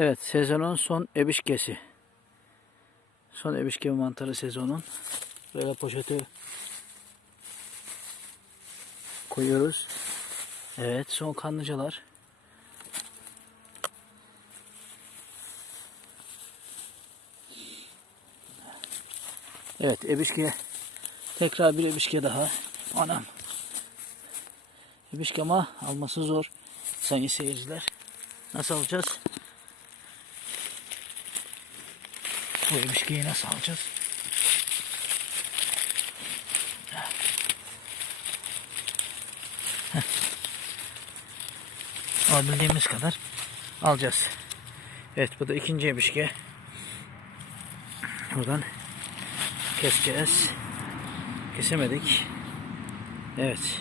Evet, sezonun son ebişkesi. Son ebişke mantarı sezonun. Böyle poşete koyuyoruz. Evet, son kanlıcalar. Evet, ebişke. Tekrar bir ebişke daha. Anam. Ebişke ama alması zor. Sayın seyirciler. Nasıl alacağız? Bu ebişkeyi nasıl alacağız? Alabildiğimiz kadar alacağız. Evet, bu da ikinci ebişke. Buradan keseceğiz. Kesemedik. Evet.